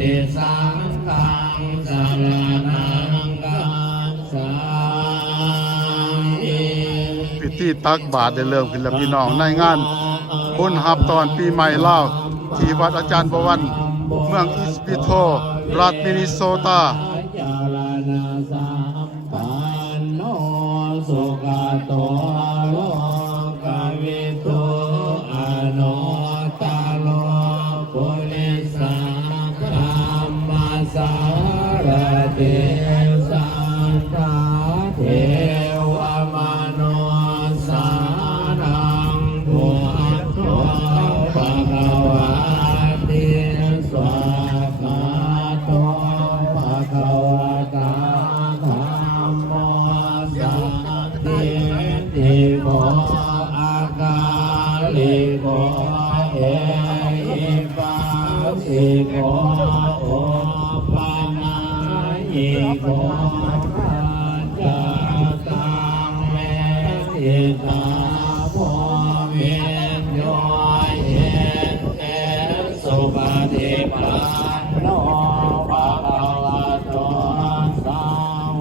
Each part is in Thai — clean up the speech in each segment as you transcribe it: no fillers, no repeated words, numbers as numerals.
ติสังฆังสรณังคัจฉามิพิธีตักบาตรได้เริ่มขึ้นแล้วพี่น้องในงานบุญรับตอนปีใหม่ลาวที่วัดอาจารย์ประวันเมืองอิสปิโตรัฐมินนิโซตาสุขโตโลกวิทูอนุตตโลปุริสาธรรมสารติสัทธาเทวมนุสานังพุทโธภควาติสวากขาโตภควตาธัมโมสัพติโกอาคาลิโกเอหิปัสสิโกโอปานายิโกปัจจตังเมติตาโพวิญโยเยเตสุปฏิปันโนภะคะวะโตสา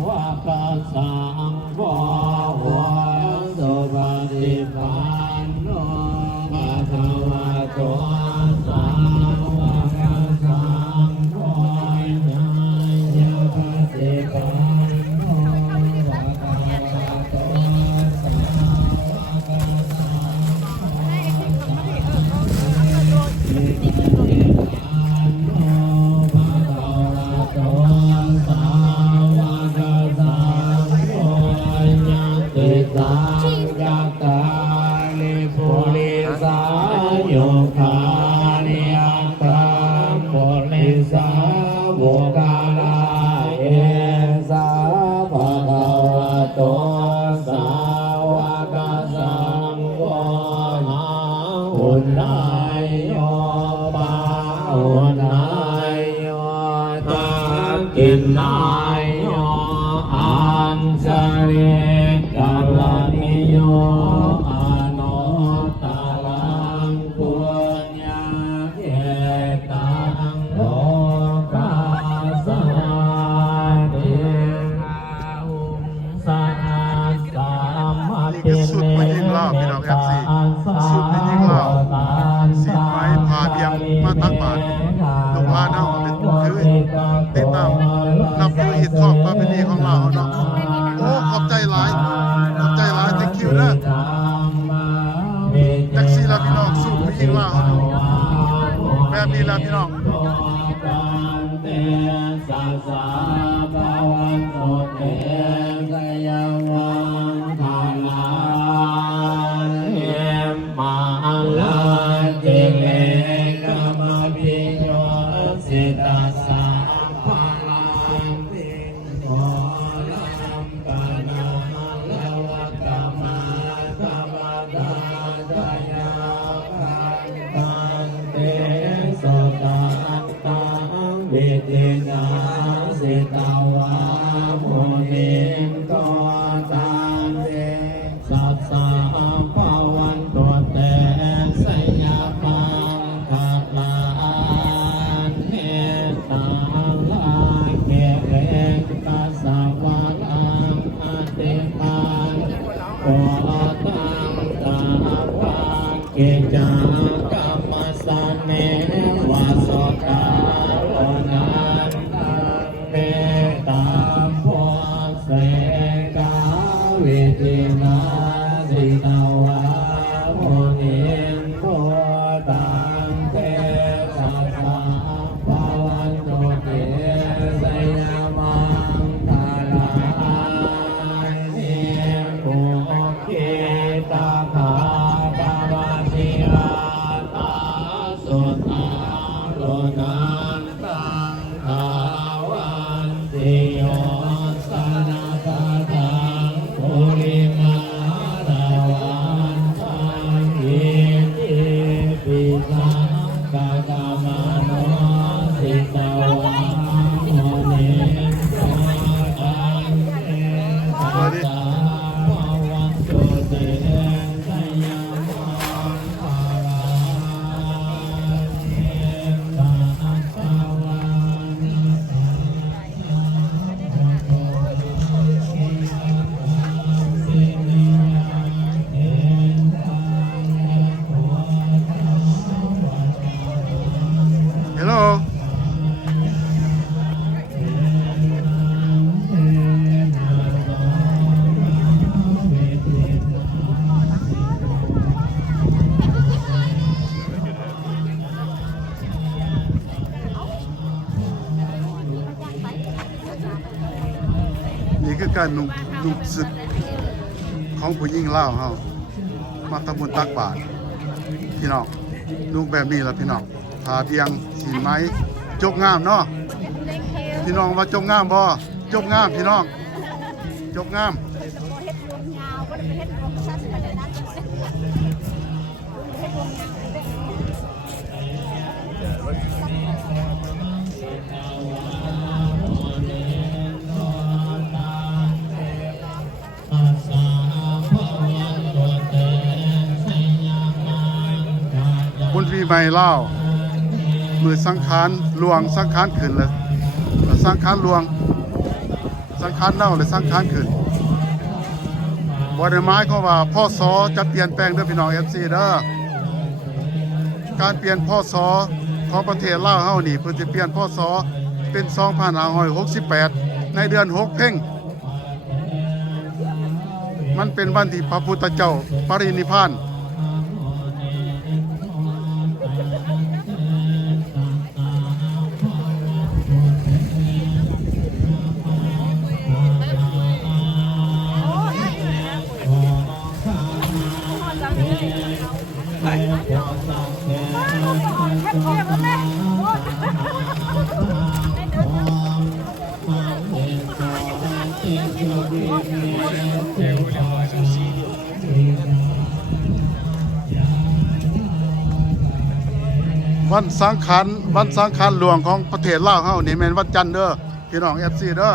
วกสังโฆสุปฏิปันโนภะคะวะโตสาวกสังโฆญาญาปฏิปันโนภะคะวะโตสาวกสัโยคาลิยตาโพลิสาโวกาลาเอสาภะคะวะโตสาวกสังโฆนาอุณายโยปาอุณายโยตักกินนายโยอัญชริกัลลานิโยสุดไปยิงลาวพี่น้องFCสุดไปยิงลาวสิไม้พาเพียงมาตักบาตรลูกหลานเฮาเป็นคือติดตามนับถืออิทธิประเพณีของลาวเนาะโอ้ขอบใจหลายthank you นะแท็กซี่ลาพี่น้องสุดไปยิงลาวเนาะแบบนี้ล่ะพี่น้องสิตาสาภาลังปิโกลัมปะนาลวะกะมาตะวะตาจายาคันเตสตัตตังวิตินาสิตาวามุนิโกตันเตสัสสะภะวันโตเตสยาปังคะลาเกจากรรมสันเนวาสกาโลนันตังเมตาโพเสกาวิตินาสิตาวาโมนินโตตังเตสัสสะภะวันโตเตสยามังคาลานิโกเกตาคาสุตา คือการนุ่งศึกของผู้หญิงลาวเฮามาทำบุญตักบาตรพี่น้องนุ่งแบบนี้ล่ะพี่น้องผ้าเตียงสีไม้จกงามเนาะพี่น้องว่าจกงามบ่จกงามพี่น้องจกงามบุญปีใหม่ลาวมือสังขารหลวงสังขารขึ้นเลยสังขารหลวงสังขารเน่าเลยสังขารขึ้นบ่ได้หมายความว่าพศจะเปลี่ยนแปลงเด้อพี่น้อง FC เด้อการเปลี่ยนพศของประเทศลาวเฮานี่เพิ่นสิเปลี่ยนพศเป็น2568ในเดือน6เพ็งมันเป็นวันที่พระพุทธเจ้าปรินิพพานวันสังขารหลวงของประเทศลาวเฮานี่แม่นวันจันทร์เด้อพี่น้อง FC เด้อ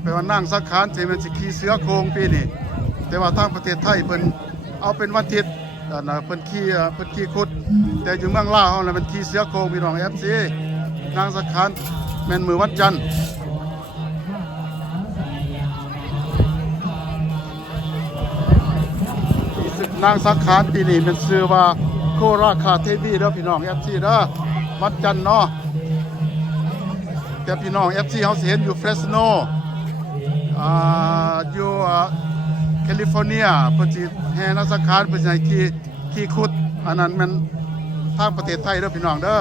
เป็นวันนั่งสังขารที่มันสิขี่เสือโครงปีนี้แต่ว่าทางประเทศไทยเพิ่นเอาเป็นวันอาทิตย์เพิ่นขี่คุดแต่อยู่เมืองลาวเฮาน่ะมันขี่เสือโครงพี่น้อง FC นั่งสังขารแม่นมื้อวันจันทร์นางสังขารปีนี้เป็นชื่อว่าโคราคาเทวีเด้อพี่น้อง FC เด้อวัดจันทร์เนาะแต่พี่น้อง FC เฮาสิเห็นอยู่เฟรสโนอยู่แคลิฟอร์เนียเพิ่นสิแห่นางสังขารเพิ่นสิให้ขี่คุดอันนั้นมันทางประเทศไทยเด้อพี่น้องเด้อ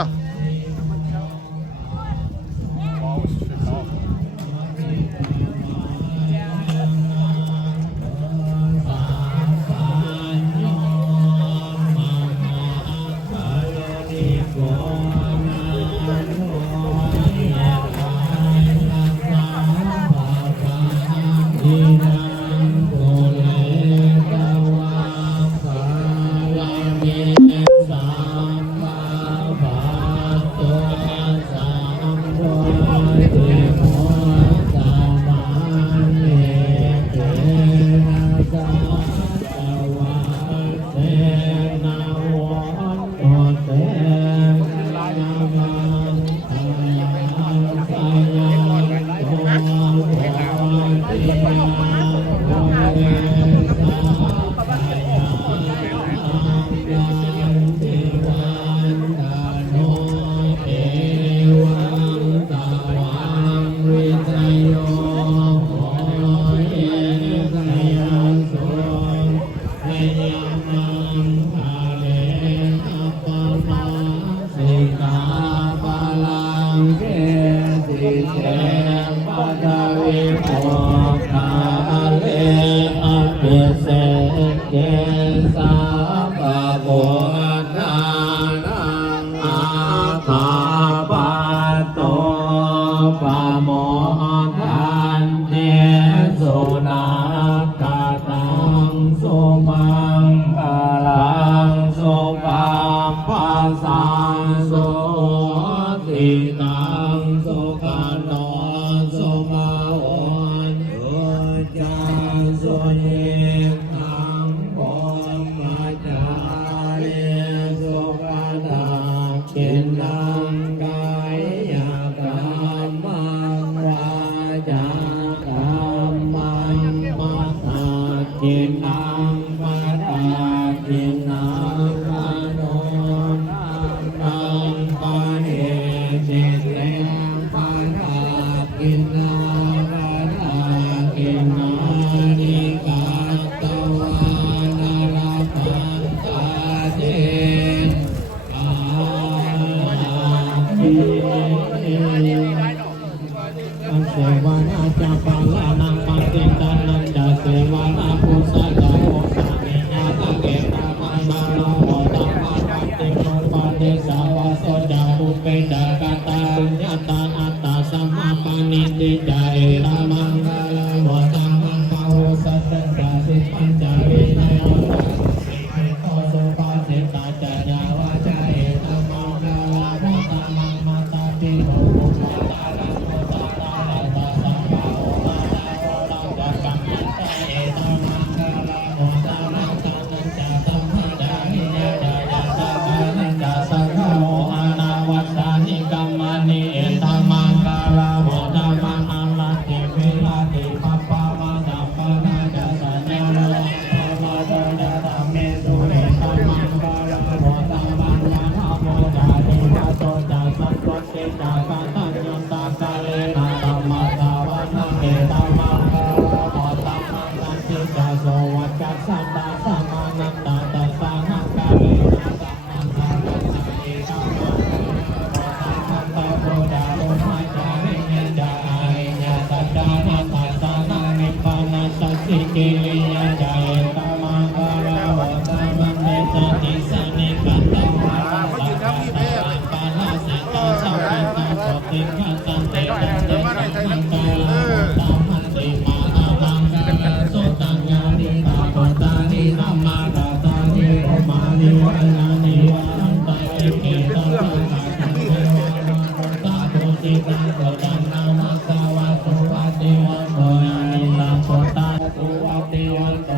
เสวนาจาปาลานังปาเต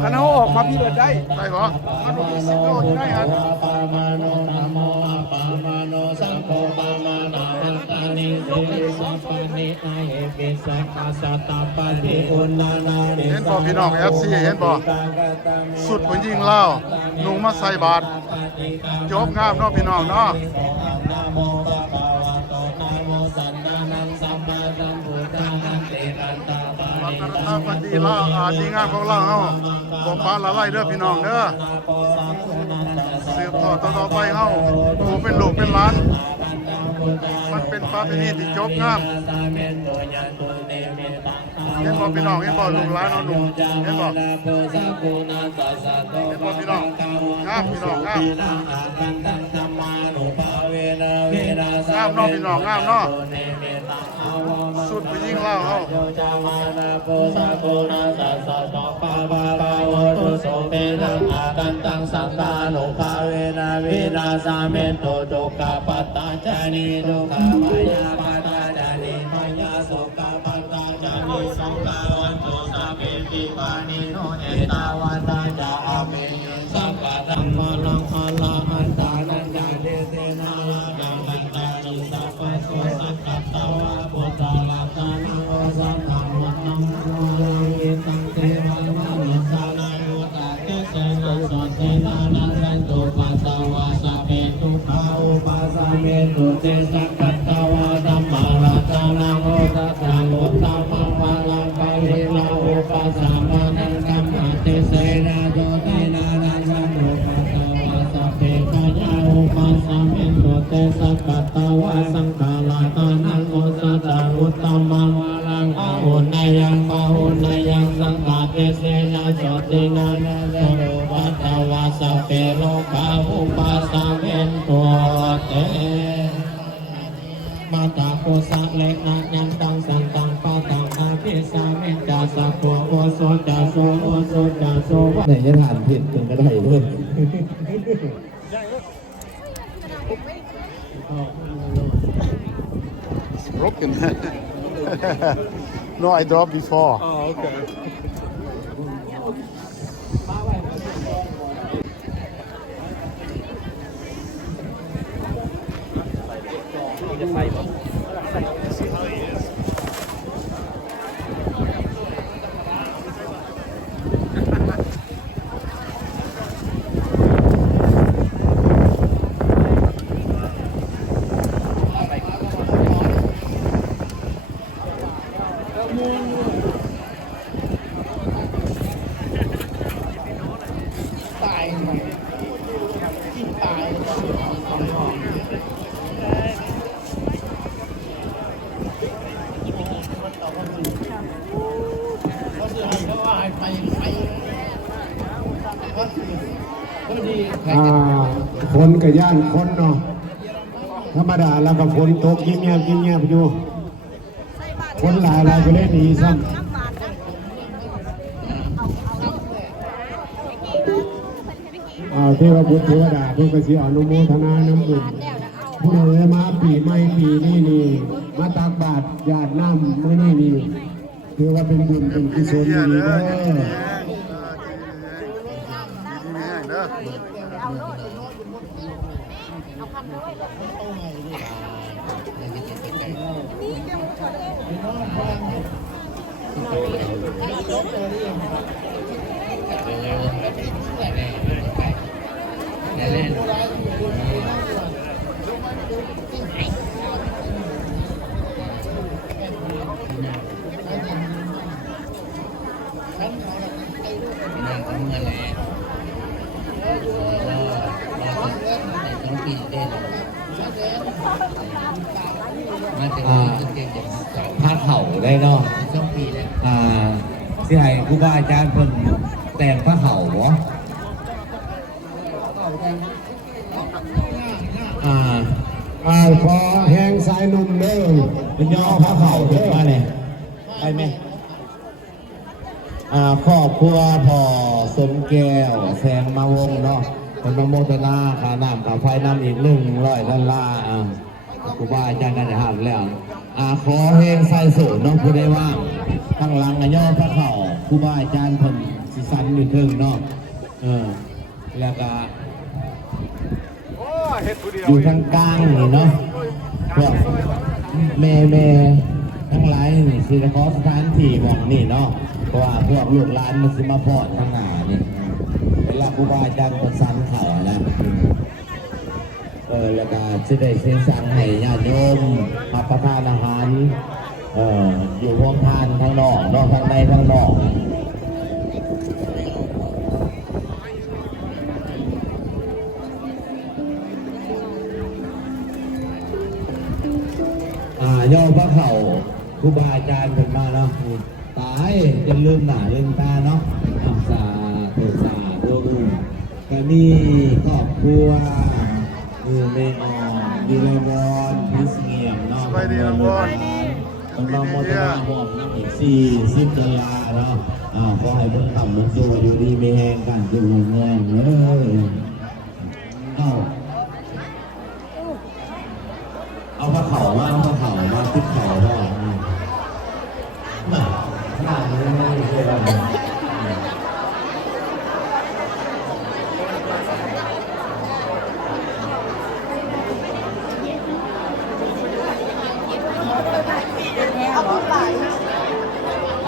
คันเขาออกมาพี่เดินได้ได้เหรอมันมีสิบโลอยู่ได้ฮะเห็นบ่พี่น้องFCเห็นบ่สุดผู้หญิงลาวนุ่งมาใส่บาตรจบงามเนาะพี่น้องเนาะวัฒนธรรมดีลาวดีงามของเราเฮาบ่ปาละไล่เด้อพี่น้องเด้อสืบทอดต่อไปเฮาผู้เป็นลูกเป็นหลานมันเป็นประเพณีที่จบงามเห็นบ่พี่น้องเห็นบ่ลูกหลานเฮาหนุ่มเห็นบ่พี่น้องงามพี่น้องงามงามเนาะพี่น้องงามเนาะสุดไปยิ่งเล่าเฮาสังฆานุภาเวนะเวนะสาเมโตโจกะปัตตาจานิโลกามายาปัตตาจานิมายาโสกะปัตตาจานิสังฆาวันโตสัพเพปิปานิโนเอตาวันตาจาอาเมสังฆะธัมมานังอาลาอันตานันจาเดเสนาลาดังกันตานิสัพพะโสสักกัตตวะปุตตะลัตตานังโอสังฆะวัตนังโอยิตังเทวะนามิสานายุตะเกเสนะสนเทนานันตันตุปัสสาวะสัพเพตุภาอุปัสสะเมตุเตสักกัตตวะธัมมารัตนังโอสัตตังอุตตมังวะลังปะริลาอุปัสสะมานังกัมมะเตเสนะโตเตนะนันตันตุปัสสาวะสัพเพปัญญาอุปัสสะเมตุเตสักกัตตวะสังฆาลาตานังโอสัตตังอุตตมังวะลังปะหุนยังปะหุนยังสังฆาเตเสนะโตเตนะนันตันตุปัสสาวะสัพเพโลกาอุปัสสะเมตุเตมาตาโกสะเล็กนักยังตังสันตังปะตังอาภิสามิจาสัพพะโอโสจาโสโอโสจาโสวะไหนจะผ่านผิดถึงก็ได้เพิ่ม It's broken. No, I dropped before. Oh, okay.ฝนกับย่านคนเนาะธรรมดาแล้วก็ฝนตกเงียบอยู่ฝนหลายก็เล่นหนีซ้ำเทวบุตรเทวดาเพื่อสิอนุโมทนาน้ำบุญ ผู้ใดมาปีใหม่ปีนี้นี่มาตักบาตรญาติน้ำมื้อนี้นี่ถือว่าเป็นบุญเป็นกุศลดีเด้อ เด้อ ผ้าเข่าได้เนาะที่ให้ครูบาอาจารย์เพิ่นแต่งผ้าเข่าบ่พอแห้งสายนุ่มเด้อเป็นย่อผ้าเข่าขึ้นมาเนี่ยไปไหมครอบครัวพ่อสมแก้วแสงมาวงเนาะเป็นมาโมทนาค่าน้ำค่าไฟน้ำอีก$100ครูบาอาจารย์ได้ห้ามแล้วขอเพลงใส่สูตรน้องผู้ได้ว่างข้างหลังย่อพระเข่าครูบาอาจารย์เพิ่นสิสันอยู่ถึงเนาะแล้วก็อยู่ทางกลางนี่เนาะพวกเมทั้งหลายนี่สิขอสถานที่บอกนี่เนาะเพราะว่าพวกลูกหลานมันสิมาพอดทางหน้านี่เวลาครูบาอาจารย์เพิ่นสันเข่านะแล้วก็จะได้เส้นสั่งให้ญาติโยมรับประทานอาหารอยู่ร่วมทานทางนอกทางในทางนอกย่อพระเข่าครูบาอาจารย์เป็นมาเนาะตายจะลืมหน้าลืมตาเนาะสาธุก็มีครอบครัวเมอดีเลบอนพิสเงียมเนาะต้องมาโมทนาหอมน้ำอีก$40เนาะขอให้เบิ่งคำมันตัวอยู่ดีไม่แห้งกันอยู่เงินเอาผ้าเข่ามาติดเข่าได้หน้าไม่ใช่หรอก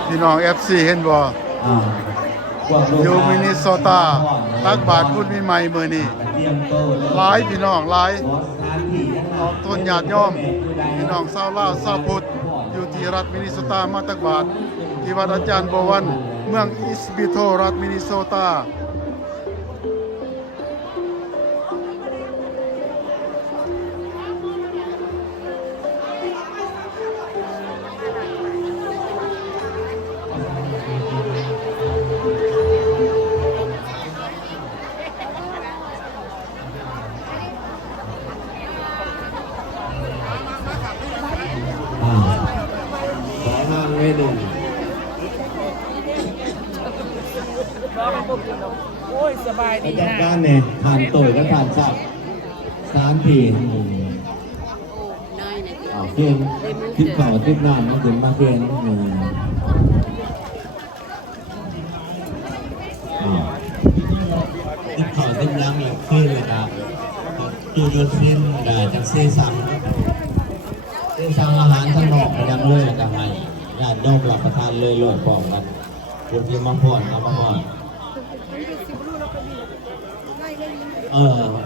พี่น้อง FC เห็นบ่อยู่มินนิโซตาตักบาตรพุทธวิมัยมื้อนี้หลายพี่น้องหลายออกต้นญาติโยมพี่น้องชาวลาวชาวพุทธอยู่ที่รัฐมินนิโซตามาตักบาตรที่วัดอาจารย์โบวันเมืองอิสบิโตรัฐมินนิโซตาโอ้ยสบายดี จัด นะ การเนี่ยผ่านตัวก็ผ่านสับ3 ทีเพียงทิศเข่าทิศน้ำมันถึงมาเพียงทิศเข่าทิศยังอย่างที่เลยครับจูดสิ้นจากเซซังอาหารทั้งนอกยังเลยกับให้ญาติโยมรับประทานเลยปอกกันคุณที่มาพ่อนเอามาพ่อน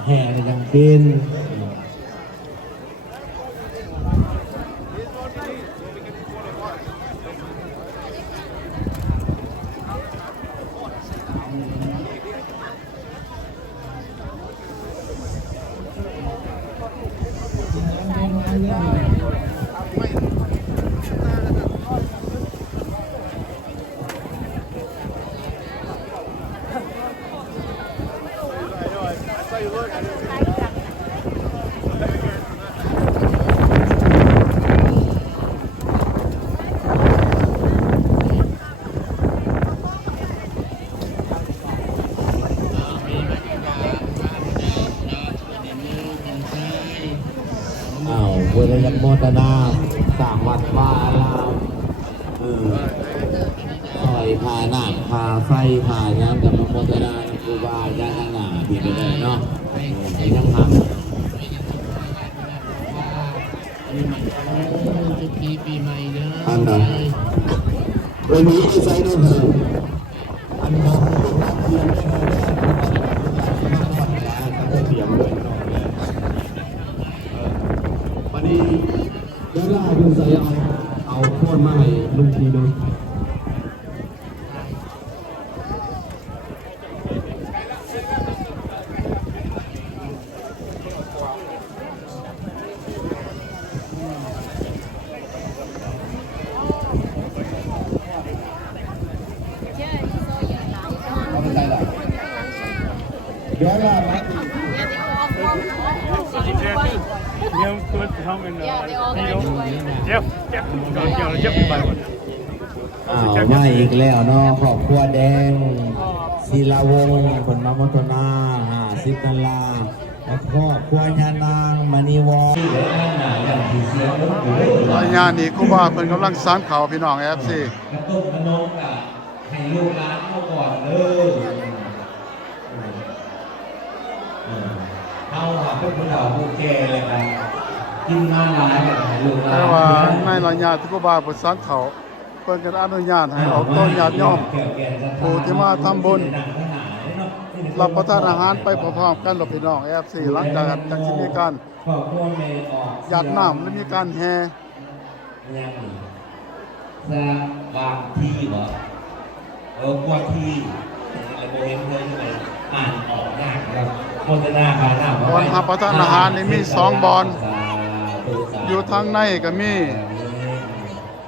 แห่ยังกิน สร้างวัดวาอารามซอยพาหน้าพาไฟพาน้ำกับมโมตนาครูบาอาจารย์ทั้งหลายที่ไปเลยเนาะไปทั้งหักปีใหม่เนาะอันนั้นวันนี้ใส่นู่นอันนั้นเตรียมเลยวันนี้เดี๋ยวเราดูใส่เอาโค่นมาให้ลุงทีนึงเดี๋ยวเราNeem het ham en Jeff, Jeff die bij wordt. มาอีกแล้วเนาะครอบครัวแดงศิลาวงศ์ผลมาพัฒนา50 นันลาและครอบครัวยานางมณีวงศ์ รายงานนี้ครูบาเพิ่นกำลังสานเขาพี่น้อง FC กระตุ้นขนมกับให้ลูกหลานเข้าก่อนเลยเอาเป็นผู้เฒ่าผู้แก่เลยครับกินมาหลายแบบให้ลูกหลาน แต่ว่าในรายงานที่ครูบาเพิ่นสานเขาเพิ่นก็อนุญาตให้ออกต้นญาติโยมผู้ที่มาทำบุญรับประทานอาหารไปพร้อมๆกันกับพี่น้อง FC หลังจากจังสิมีการหยาดน้ำและมีการแห่ สร้างบางที่เหรอกว่าที่อะไรโบเห็นเลยใช่ไหมอ่านออกง่ายครับโฆษณาขายหน้า บ่อนรับประทานอาหารนี่มี2บ่อนอยู่ทางในก็มี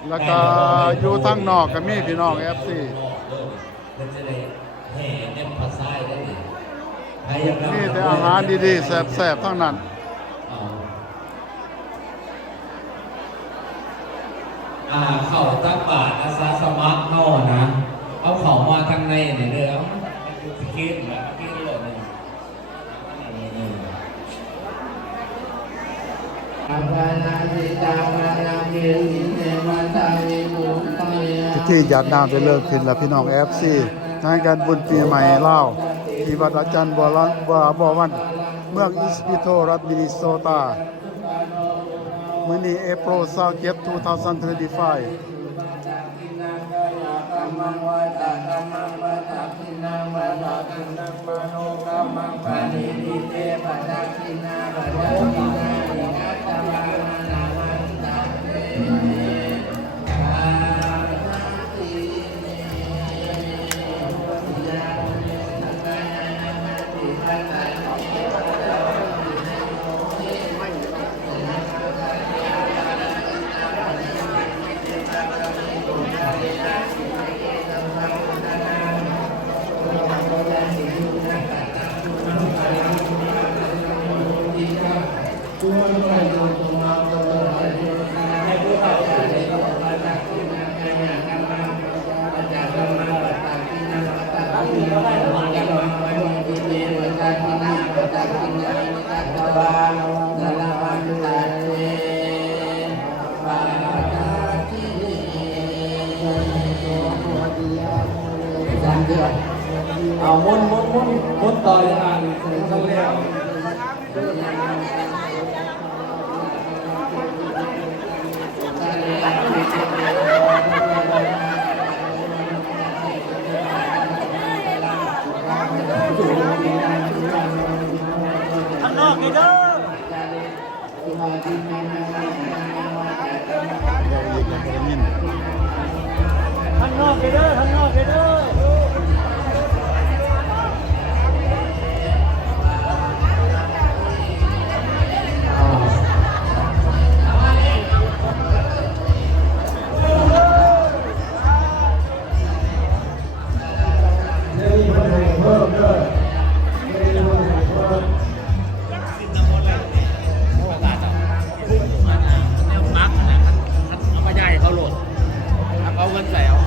แล้วก็อยู่ทางนอกก็มีพี่น้อง FC มีแต่อาหารดีๆแซ่บๆทั้งนั้นเข่าตักบาทอาสาสมัครเข้านะเอาเข่ามาทางในเนี่ยเด้อสกิลแบบสกิลโหลดเนี่ยพิธีหยาดน้ำได้เริ่มขึ้นแล้วพี่น้อง FC งานการบุญปีใหม่ลาวที่วัดอาจารย์บ่อวันเมืองอิสปิโตรัฐมินนิโซตามื้อนี้เอโปร2025เอามุนต่อยังไงต้องเรียกข้างนอกนี่เด้อข้างนอกนี่เด้อข้างนอกนี่เด้อเอาเงินใส่เอา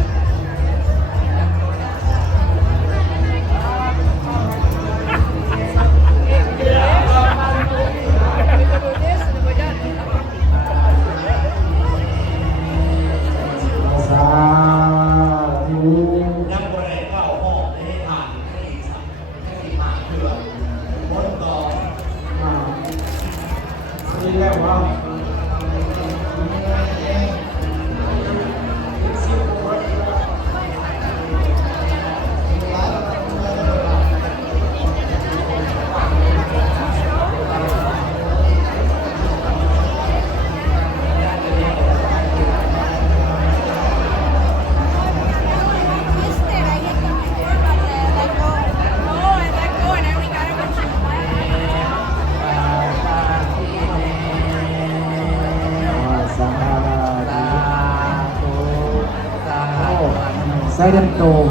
ไส้เดือนโต